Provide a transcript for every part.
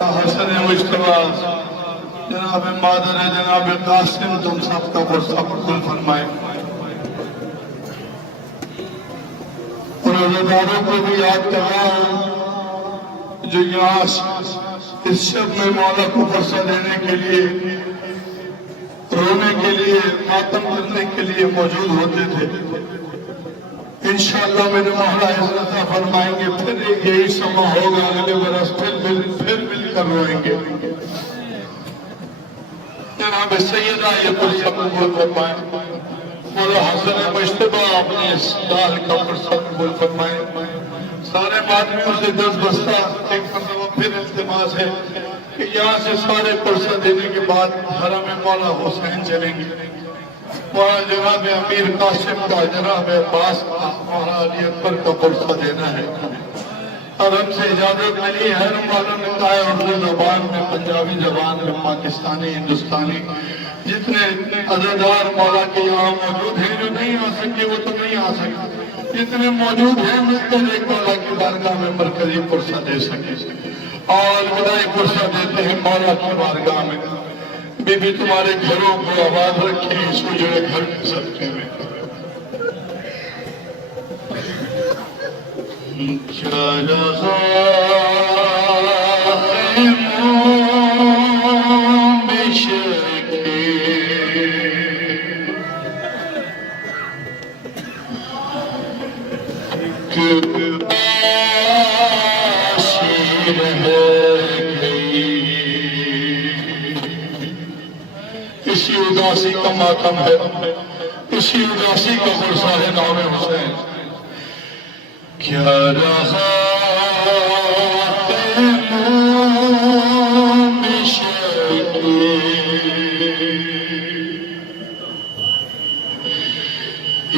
हसन मुश्तबा जनाब मादर जनाब कासिम तुम सबका गुस्सा कबूल फरमाए। रोजेदारों को भी याद कर रहा हूँ जो यहाँ इस शब में मौला को फरसा देने के लिए, रोने के लिए, मातम करने के लिए मौजूद होते थे। इंशाअल्लाह मेरे मौला इज़्ज़त फरमाएंगे, फिर यही समय होगा, अगले बरस फिर मिलकर रोएंगे। जनाब सैयदा ये फरसा कबूल फरमाए। मौला हसन मुश्तबा अपने इस साल का फरसा कबूल फरमाए। सारे आदमियों से 10 बस्ता एक मरतबा फिर इल्तिमास है कि यहाँ से सारे फरसा देने के बाद हरम मौला हुसैन चलेंगे। मौला जनाब अमीर कासिम का, जनाब अब्बास का, मौला अली अकबर का फरसा देना है और हमसे इजाजत मिली है। मौला ने कहा है उर्दू जबान में, पंजाबी जबान में, पाकिस्तानी, हिंदुस्तानी जितने अज़ादार मौला के यहाँ मौजूद हैं, जो नहीं आ सके वो तो नहीं आ सके, जितने मौजूद हैं मिलकर एक मौला की बारगाह में मरकजी फरसा दे सके और विदाई फरसा देते हैं मौला की बारगाह में। बीबी तुम्हारे घरों को आबाद रखे, इस उजड़े घर के सदके में। इसी उदासी का मातम है, इसी उदासी का फरसा है नाम हुसैन। क्या रहा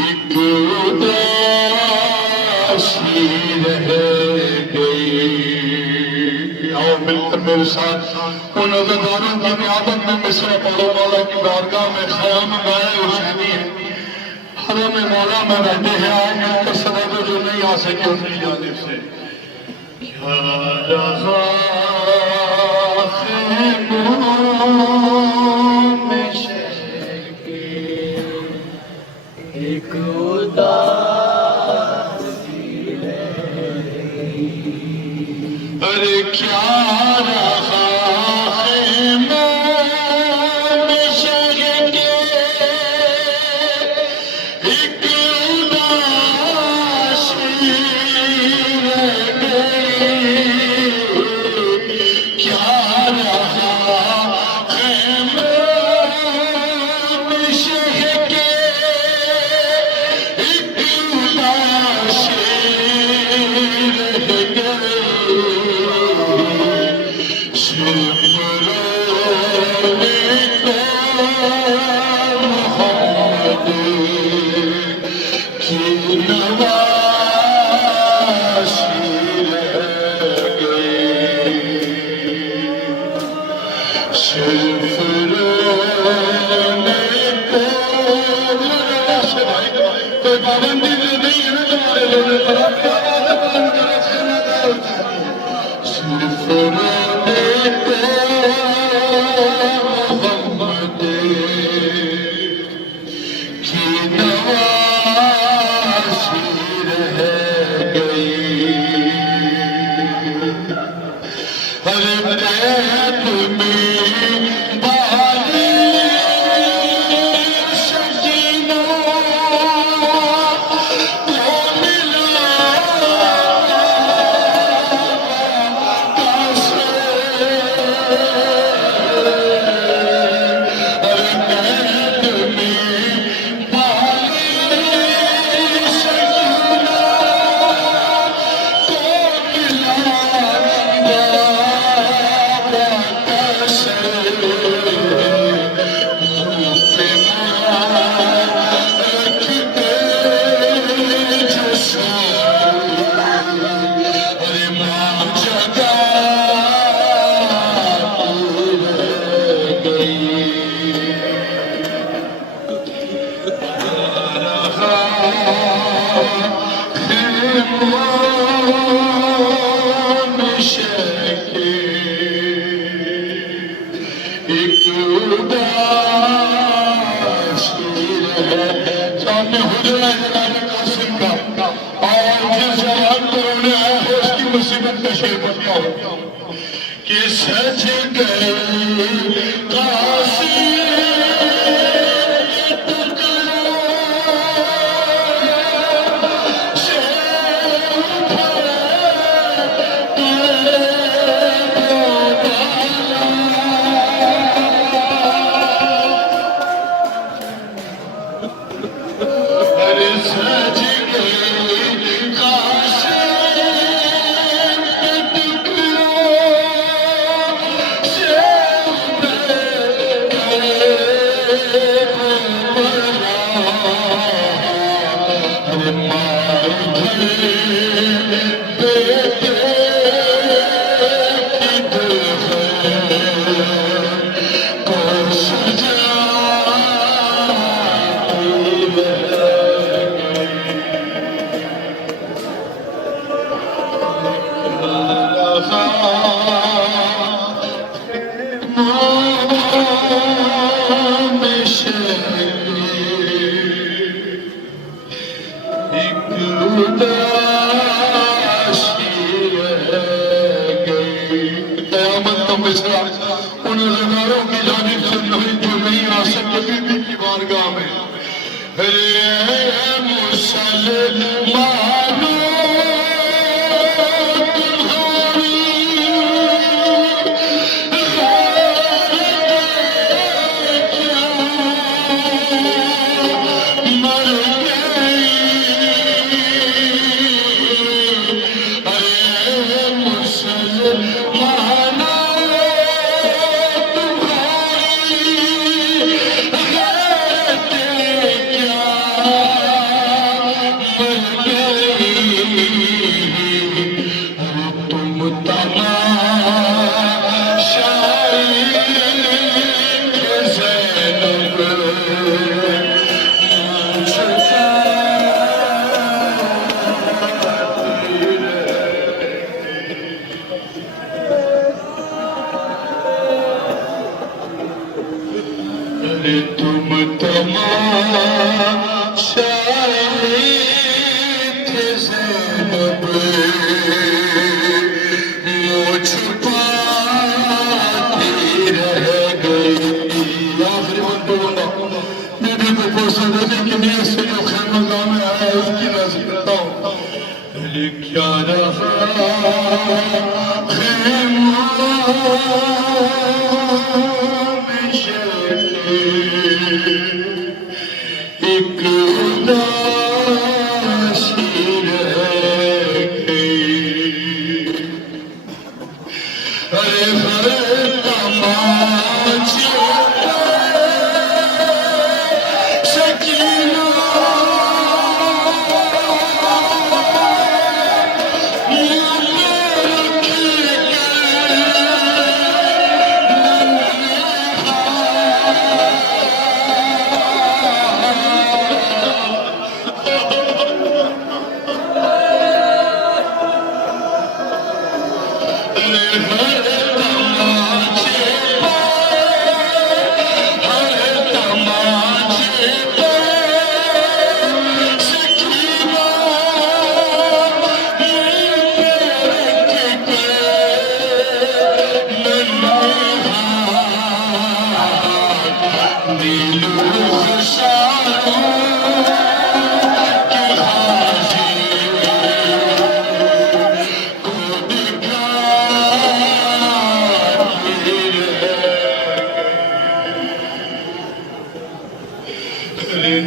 एक उदासी रह गई। आओ मिलकर मेरे साथ उन अज़ादारों की नियाबत में मिसरा पढ़ो। मौला की बारगाह में ख़याम गाए हुसैनी है, हरम मौला में बैठे हैं। आए मिलकर सदा को जो नहीं आ सके उनकी जानिब से क्या रहा एक उदासी अरे क्या रहा है मोम शहर के, एक उदासी रह गई। क्या रहा है मोम शहर के, एक उदासी रह गई। सिर्फ रोने को मोहम्मद की नवासी रह गई। सिर्फ रोने को कोई पाबंदी तो नहीं है ना तुम्हारे लोगों पर, सिर्फ रोने को मोहम्मद की नवासी रह गई। हर बैत में बाली सजीना तो मिला एक उदासी रह सामने हुजरा जनाब कासिम का और जिस जवान पर उन्हें आया है उसकी मुसीबत का शेर पढ़ता हूँ कि सज गए कासिम उन रज़ाकारों की जानिब से नहीं जो नहीं आ सकते बीबी की बारगाह में मुसलमानों तुम तमाशाई थे ज़ैनब मुझ पाती रह गई। आखिरी बात बोलूंगा बीबी को पसंद है कि नीयत से जो खैमगा में आया उसकी नज़र करता हूँ क्या रहा खैमा एक उदासी रह गई। अरे हर तमाचे सकीना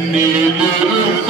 नील रुख